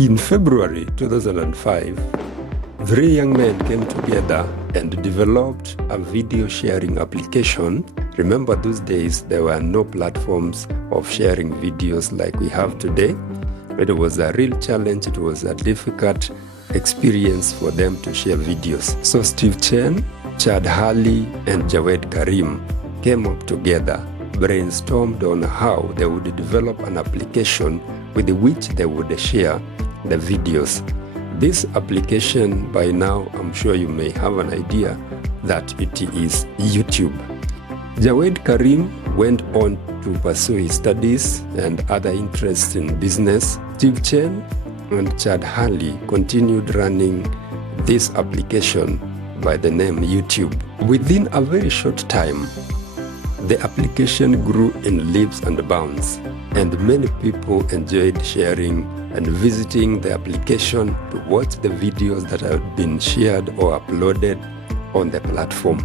In February 2005, three young men came together and developed a video sharing application. Remember those days, there were no platforms of sharing videos like we have today. It was a real challenge. It was a difficult experience for them to share videos. So Steve Chen, Chad Hurley, and Jawed Karim came up together, brainstormed on how they would develop an application with which they would share the videos. This application, by now, I'm sure you may have an idea that it is YouTube. Jawed Karim went on to pursue his studies and other interests in business. Steve Chen and Chad Hurley continued running this application by the name YouTube. Within a very short time, the application grew in leaps and bounds, and many people enjoyed sharing and visiting the application to watch the videos that have been shared or uploaded on the platform.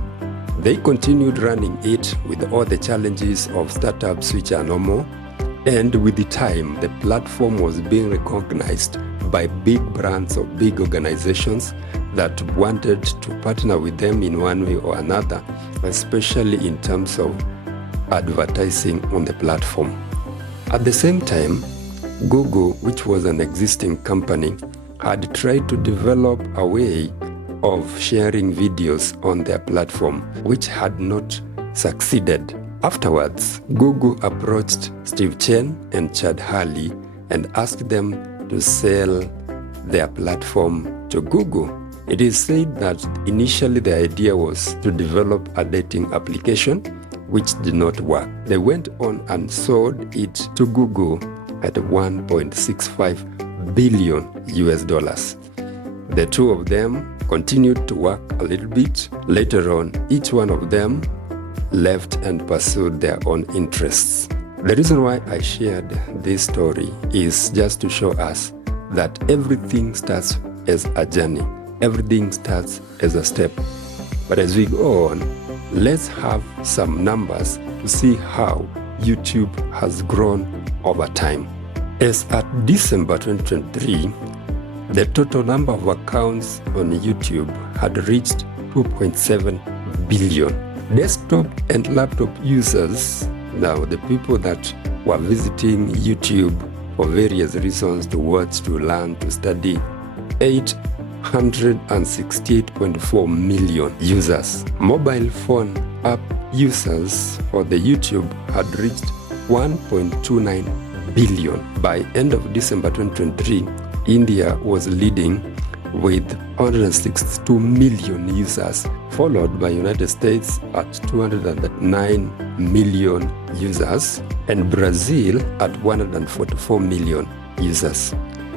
They continued running it with all the challenges of startups which are normal, and with the time, the platform was being recognized by big brands or big organizations that wanted to partner with them in one way or another, especially in terms of advertising on the platform. At the same time, Google, which was an existing company, had tried to develop a way of sharing videos on their platform, which had not succeeded. Afterwards, Google approached Steve Chen and Chad Hurley and asked them to sell their platform to Google. It is said that initially the idea was to develop a dating application, which did not work. They went on and sold it to Google at $1.65 billion US. The two of them continued to work a little bit. Later on, each one of them left and pursued their own interests. The reason why I shared this story is just to show us that everything starts as a journey. Everything starts as a step. But as we go on, let's have some numbers to see how YouTube has grown over time. As at December 2023, the total number of accounts on YouTube had reached 2.7 billion. Desktop and laptop users, now the people that were visiting YouTube for various reasons, to watch, to learn, to study, 868.4 million users. Mobile phone app users for the YouTube had reached 1.29 billion. By end of December 2023, India was leading with 162 million users, followed by United States at 209 million users, and Brazil at 144 million users.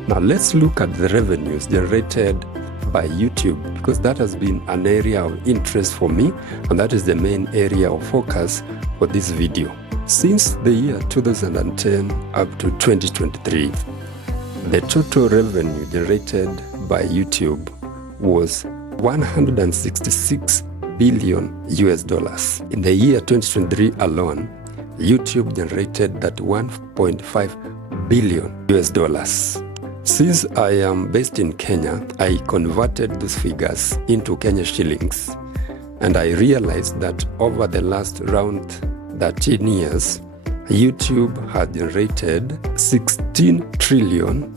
Now let's look at the revenues generated by YouTube, because that has been an area of interest for me, and that is the main area of focus for this video. Since the year 2010 up to 2023, the total revenue generated by YouTube was $166 billion US. In the year 2023 alone, YouTube generated that $1.5 billion US. Since I am based in Kenya, I converted those figures into Kenya shillings, and I realized that over the last around 13 years, YouTube had generated 16 trillion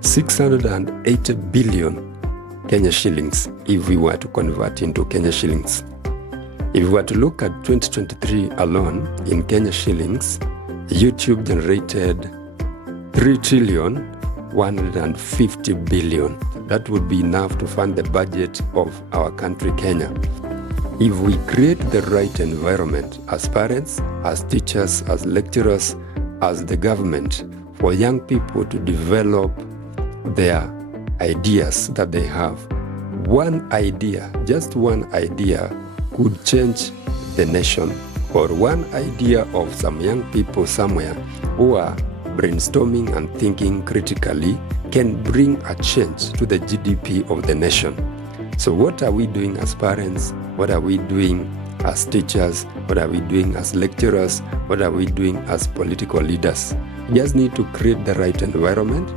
680 billion Kenya shillings if we were to convert into Kenya shillings. If we were to look at 2023 alone in Kenya shillings, YouTube generated 3 trillion 150 billion. That would be enough to fund the budget of our country, Kenya. If we create the right environment as parents, as teachers, as lecturers, as the government, for young people to develop their ideas that they have. One idea, just one idea, could change the nation. Or one idea of some young people somewhere who are brainstorming and thinking critically can bring a change to the GDP of the nation. So what are we doing as parents? What are we doing as teachers? What are we doing as lecturers? What are we doing as political leaders? We just need to create the right environment,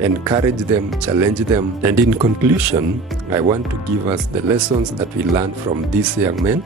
encourage them, challenge them. And in conclusion, I want to give us the lessons that we learned from these young men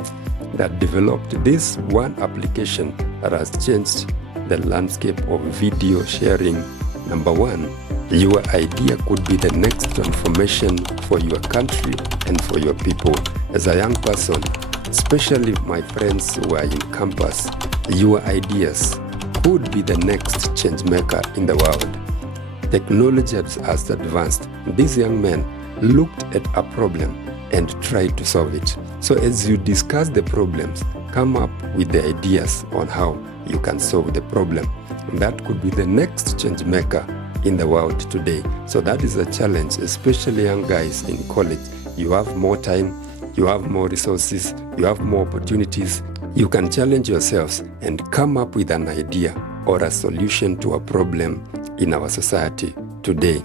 that developed this one application that has changed the landscape of video sharing. Number one, your idea could be the next transformation for your country and for your people. As a young person, especially my friends who are in campus, your ideas could be the next change maker in the world. Technology has advanced. These young men looked at a problem and tried to solve it. So as you discuss the problems, come up with the ideas on how you can solve the problem. That could be the next change maker in the world today. So that is a challenge, especially young guys in college. You have more time, you have more resources, you have more opportunities. You can challenge yourselves and come up with an idea or a solution to a problem in our society today.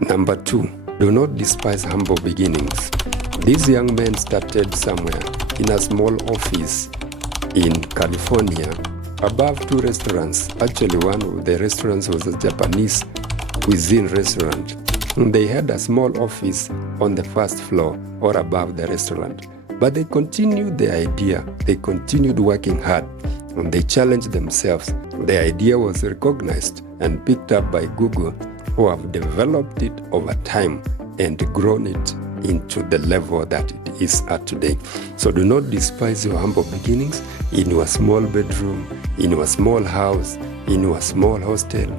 Number two, do not despise humble beginnings. These young men started somewhere in a small office in California, above two restaurants. Actually, one of the restaurants was a Japanese cuisine restaurant. They had a small office on the first floor or above the restaurant. But they continued the idea, they continued working hard, and they challenged themselves. The idea was recognized and picked up by Google, who have developed it over time and grown it into the level that it is at today. So do not despise your humble beginnings in your small bedroom, in your small house, in your small hostel.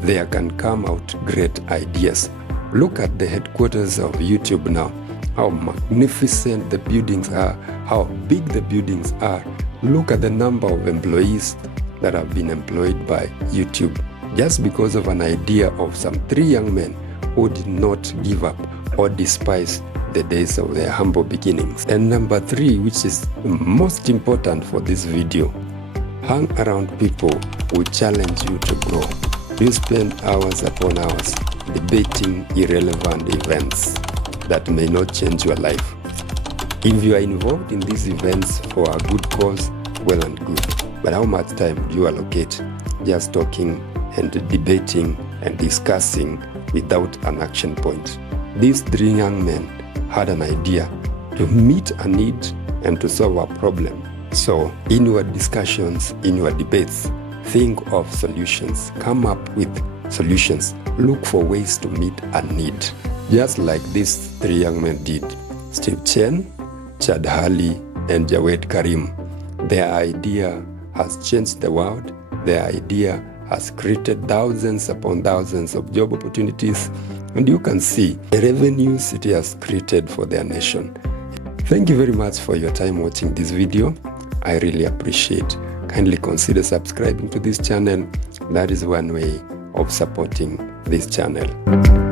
There can come out great ideas. Look at the headquarters of YouTube now, how magnificent the buildings are, how big the buildings are. Look at the number of employees that have been employed by YouTube, just because of an idea of some three young men who did not give up or despise the days of their humble beginnings. And number three, which is most important for this video, hang around people who challenge you to grow. You spend hours upon hours debating irrelevant events that may not change your life. If you are involved in these events for a good cause, well and good. But how much time do you allocate just talking and debating and discussing without an action point? These three young men had an idea to meet a need and to solve a problem. So in your discussions, in your debates, think of solutions. Come up with solutions. Look for ways to meet a need. Just like these three young men did. Steve Chen, Chad Hurley, and Jawed Karim. Their idea has changed the world. Their idea has created thousands upon thousands of job opportunities. And you can see the revenues it has created for their nation. Thank you very much for your time watching this video. I really appreciate. Kindly consider subscribing to this channel. That is one way of supporting this channel.